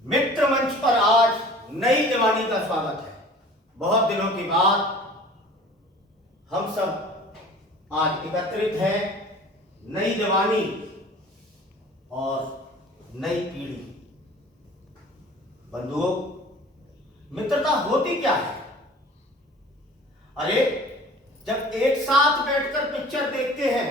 मित्र मंच पर आज नई दीवानी का स्वागत है। बहुत दिनों के बाद हम सब आज एकत्रित हैं। नई दीवानी और नई पीढ़ी। बंधुओं, मित्रता होती क्या है? अरे, जब एक साथ बैठकर पिक्चर देखते हैं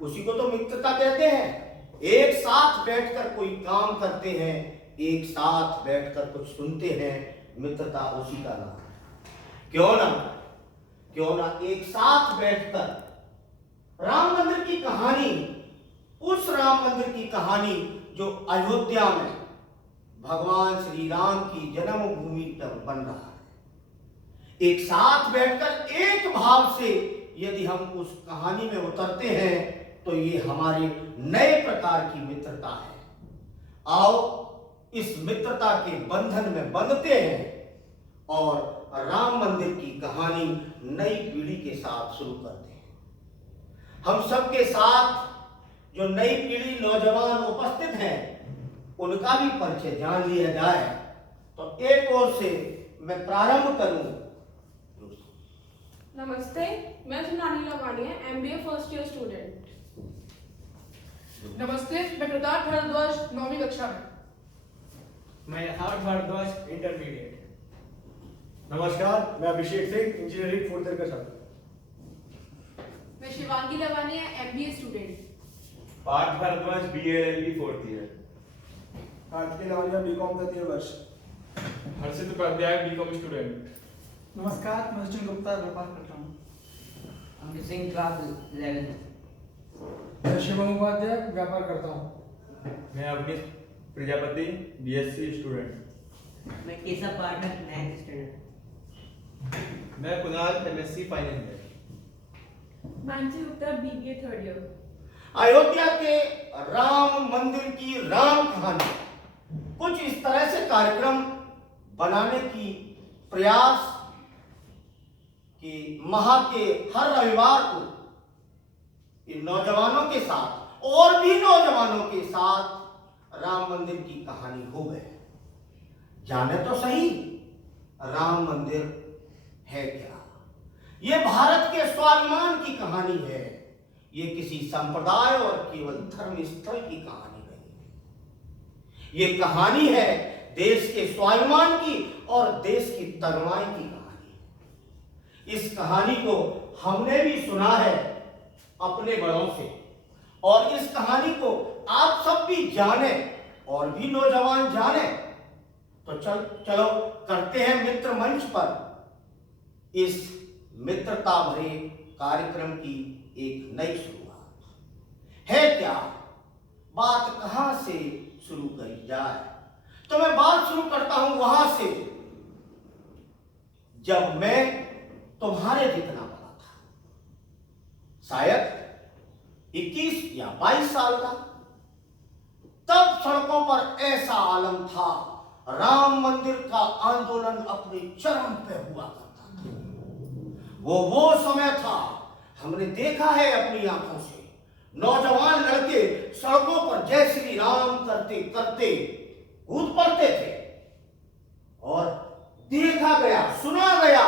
उसी को तो मित्रता कहते हैं। एक साथ बैठकर कोई काम करते हैं, एक साथ बैठकर कुछ सुनते हैं, मित्रता उसी का नाम है। क्यों ना एक साथ बैठकर राम मंदिर की कहानी, उस राम मंदिर की कहानी जो अयोध्या में भगवान श्री राम की जन्मभूमि पर बन रहा है, एक साथ बैठकर एक भाव से यदि हम उस कहानी में उतरते हैं तो ये हमारे नए प्रकार की मित्रता है। आओ इस मित्रता के बंधन में बंधते हैं और राम मंदिर की कहानी नई पीढ़ी के साथ शुरू करते हैं। हम सबके साथ जो नई पीढ़ी नौजवान उपस्थित हैं उनका भी परिचय जान लिया जाए। तो एक ओर से मैं प्रारंभ करूं। नमस्ते, मैं Sonali Lavania, MBA first year student. नमस्ते, मैं प्रताप भारद्वाज 9वीं कक्षा में। मैं यथार्थ भारद्वाज इंटरमीडिएट। नमस्कार, मैं Abhishek Singh engineering 4th year का छात्र। मैं Shivangi Lavania, MBA student. Parth Bhardwaj BA/LLB 4th year. Kartikeya Lavania BCom 3rd year वर्ष। Harshit Upadhyay BCom student. नमस्कार, मैं सचिन गुप्ता व्यापार करता हूँ। अमित सिंह क्लास 11। मैं शिवम उपाध्याय व्यापार करता हूँ। मैं अवनीश प्रजापति BSc स्टूडेंट। मैं केशव पाठक 9th स्टैंडर्ड। मैं Kunal MSc final year. Mansi Gupta, BBA 3rd year. Ayodhya के राम मंदिर की राम कहानी कुछ इस तरह से कार्यक्रम बनाने की प्रयास कि माह के हर रविवार को इन नौजवानों के साथ और भी नौजवानों के साथ राम मंदिर की कहानी हो गए। जाने तो सही, राम मंदिर है क्या? ये भारत के स्वाभिमान की कहानी है। ये किसी संप्रदाय और केवल धर्म स्थल की कहानी नहीं है। ये कहानी है देश के स्वाभिमान की और देश की तरुणाई की कहानी है। इस कहानी को हमने भी सुना है अपने बड़ों से, और इस कहानी को आप सब भी जाने और भी नौजवान जाने। तो चलो करते हैं मित्र मंच पर इस मित्रता भरे कार्यक्रम की एक नई शुरुआत। है क्या? बात कहां से शुरू करी जाए? तो मैं बात शुरू करता हूं वहां से जब मैं तुम्हारे जितना बड़ा था, शायद 21 या 22 साल का। तब सड़कों पर ऐसा आलम था, राम मंदिर का आंदोलन अपने चरम पे हुआ करता था। वो समय था, हमने देखा है अपनी आंखों से, नौजवान लड़के सड़कों पर जय श्री राम करते करते कूद पड़ते थे। और देखा गया, सुना गया,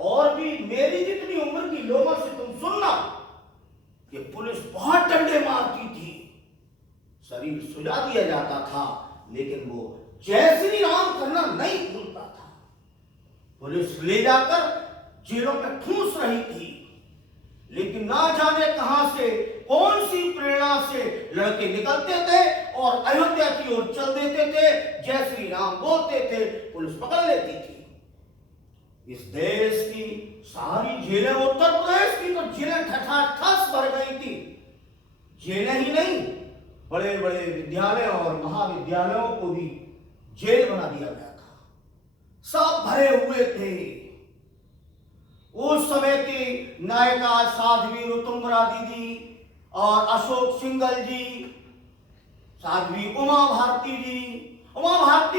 और भी मेरी जितनी उम्र की लोगों से तुम सुनना कि पुलिस बहुत डंडे मारती थी, शरीर सुला दिया जाता था, लेकिन वो जय श्री राम करना नहीं भूलता था। पुलिस ले जाकर जेलों में ठूस रही थी, लेकिन ना जाने कहां से, कौन सी प्रेरणा से लड़के निकलते थे और अयोध्या की ओर चल देते थे, जय श्री राम बोलते थे, पुलिस पकड़ लेती थी। इस देश की सारी जेलें, उत्तर प्रदेश की तो जेलें ठस भर गई थी। जेलें ही नहीं, बड़े बड़े विद्यालयों और महाविद्यालयों को भी जेल बना दिया गया था। सब भरे हुए थे। उस समय की नायिका साध्वी ऋतुंबरा दीदी और अशोक सिंघल जी, साध्वी उमा भारती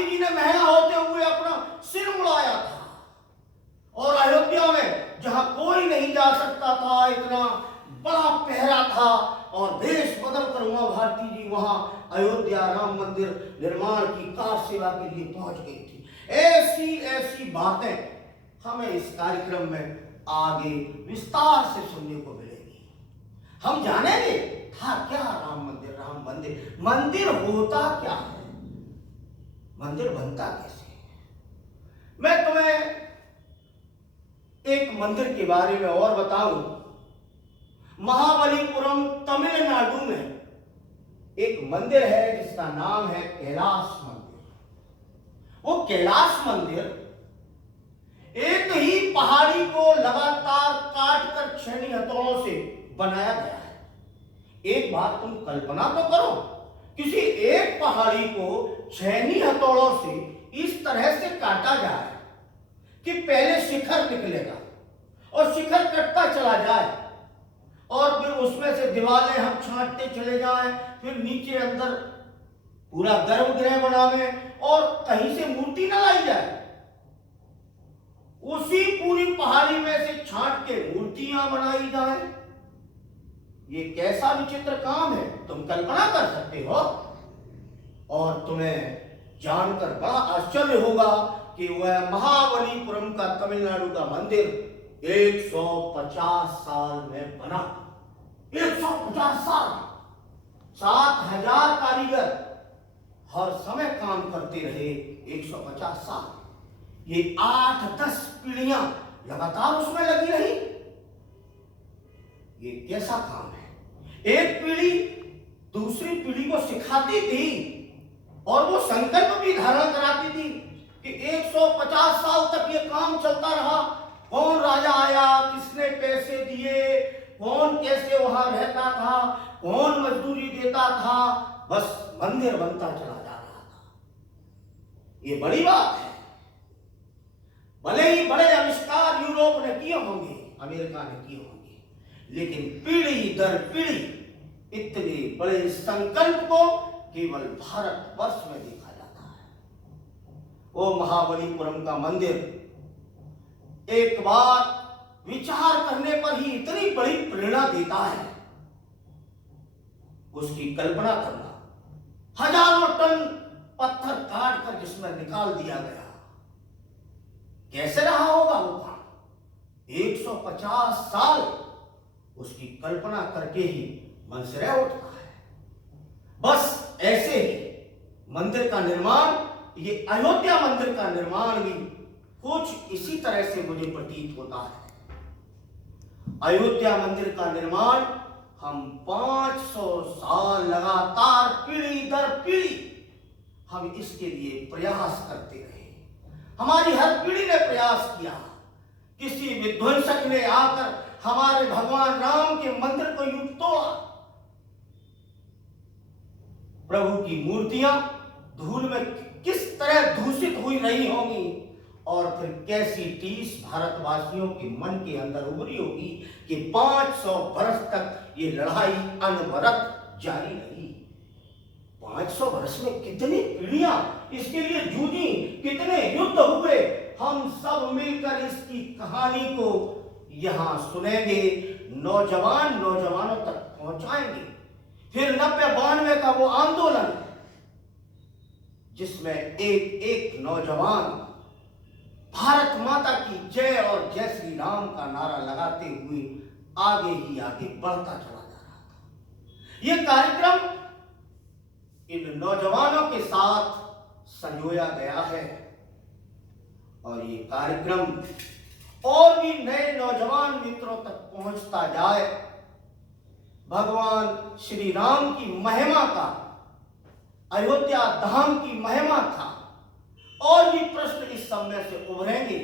जी ने महिला होते हुए अपना सिर मुड़ाया था। और अयोध्या में जहां कोई नहीं जा सकता था, इतना बड़ा पहरा था, और देश बदल कर उमा भारती जी वहां अयोध्या राम मंदिर निर्माण की कार सेवा के लिए पहुंच गई थी। ऐसी ऐसी बातें हमें इस कार्यक्रम में आगे विस्तार से सुनने को मिलेगी। हम जानेंगे था क्या राम मंदिर। राम मंदिर, मंदिर होता क्या है, मंदिर बनता कैसे है। मैं तुम्हें एक मंदिर के बारे में और बताऊं। महाबलीपुरम तमिलनाडु में एक मंदिर है जिसका नाम है कैलाश मंदिर। वो कैलाश मंदिर एक ही पहाड़ी को लगातार काटकर छेनी हथौड़ों से बनाया गया है। एक बार तुम कल्पना तो करो, किसी एक पहाड़ी को छेनी हथौड़ों से इस तरह से काटा जाए कि पहले शिखर निकलेगा और शिखर कटता चला जाए और फिर उसमें से दीवारें हम छांटते चले जाएं, फिर नीचे अंदर पूरा गर्भगृह बनावे और कहीं से मूर्ति न लाई जाए। उसी पूरी पहाड़ी में से छांट के मूर्तियां बनाई जाए। ये कैसा विचित्र काम है, तुम कल्पना कर सकते हो। और तुम्हें जानकर बड़ा आश्चर्य होगा कि वह महाबलीपुरम का तमिलनाडु का मंदिर 150 साल में बना। 150 साल, 7000 कारीगर हर समय काम करते रहे। 150 साल, ये 8-10 पीढ़ियां लगातार उसमें लगी रही। ये कैसा काम है। एक पीढ़ी दूसरी पीढ़ी को सिखाती थी और वो संकल्प भी धारण कराती थी कि 150 साल तक ये काम चलता रहा। कौन राजा आया, किसने पैसे दिए, कौन कैसे वहां रहता था, कौन मजदूरी देता था, बस मंदिर बनता चला जा रहा था। ये बड़ी बात है। भले ही बड़े आविष्कार यूरोप ने किए होंगे, अमेरिका ने किए होंगे, लेकिन पीढ़ी दर पीढ़ी इतने बड़े संकल्प को केवल भारतवर्ष में देखा जाता है। वो महाबलीपुरम का मंदिर एक बार विचार करने पर ही इतनी बड़ी प्रेरणा देता है, उसकी कल्पना करना। हजारों टन पत्थर काट कर जिसमें निकाल दिया गया, कैसे रहा होगा वो काम। 150 साल उसकी कल्पना करके ही मन से रह उठता है। बस ऐसे ही मंदिर का निर्माण, ये अयोध्या मंदिर का निर्माण भी कुछ इसी तरह से मुझे प्रतीत होता है। अयोध्या मंदिर का निर्माण हम 500 साल लगातार पीढ़ी दर पीढ़ी हम इसके लिए प्रयास करते रहे। हमारी हर पीढ़ी ने प्रयास किया। किसी विध्वंसक ने आकर हमारे भगवान राम के मंदिर को यूं तोड़ा। प्रभु की मूर्तियां धूल में किस तरह दूषित हुई रही होंगी और फिर कैसी टीस भारतवासियों के मन के अंदर उभरी होगी कि 500 वर्ष तक ये लड़ाई अनवरत जारी रही। 500 वर्ष में कितनी पीढ़ियां इसके लिए जूझी, कितने युद्ध हुए। हम सब मिलकर इसकी कहानी को यहां सुनेंगे, नौजवानों तक पहुंचाएंगे। फिर 90-92 का वो आंदोलन जिसमें एक एक नौजवान भारत माता की जय और जय श्री राम का नारा लगाते हुए आगे ही आगे बढ़ता चला जा रहा था। यह कार्यक्रम इन नौजवानों के साथ संजोया गया है और ये कार्यक्रम और भी नए नौजवान मित्रों तक पहुंचता जाए। भगवान श्री राम की महिमा का, अयोध्या धाम की महिमा का और भी प्रश्न इस समय से उभरेंगे।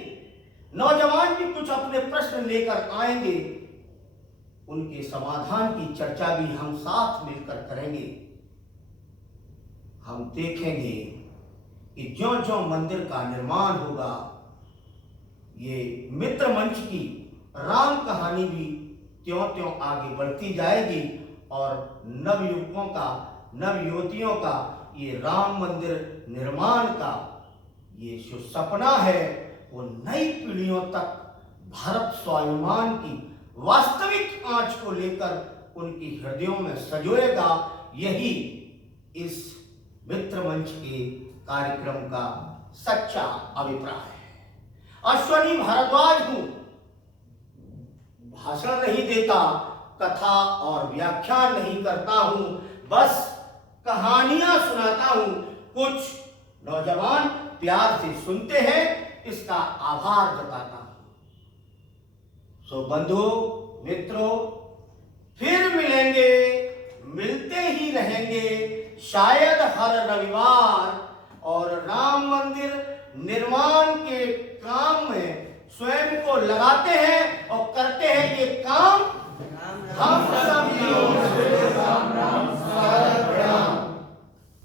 नौजवान भी कुछ अपने प्रश्न लेकर आएंगे, उनके समाधान की चर्चा भी हम साथ मिलकर करेंगे। हम देखेंगे कि ज्यों-ज्यों मंदिर का निर्माण होगा, ये मित्र मंच की राम कहानी भी त्यों-त्यों आगे बढ़ती जाएगी और नवयुवकों का, नवयुवतियों का ये राम मंदिर निर्माण का ये जो सपना है वो नई पीढ़ियों तक भारत स्वाभिमान की वास्तविक आंच को लेकर उनकी हृदयों में सजोएगा। यही इस मित्र मंच के कार्यक्रम का सच्चा अभिप्राय है। अश्वनी भारद्वाज हूं, भाषण नहीं देता, कथा और व्याख्यान नहीं करता हूं, बस कहानियां सुनाता हूं। कुछ नौजवान प्यार से सुनते हैं, इसका आभार जताता हूं। सो बंधु मित्रों, फिर मिलेंगे, मिलते ही रहेंगे शायद हर रविवार, और राम मंदिर निर्माण के काम में स्वयं को लगाते हैं और करते हैं ये काम हम सब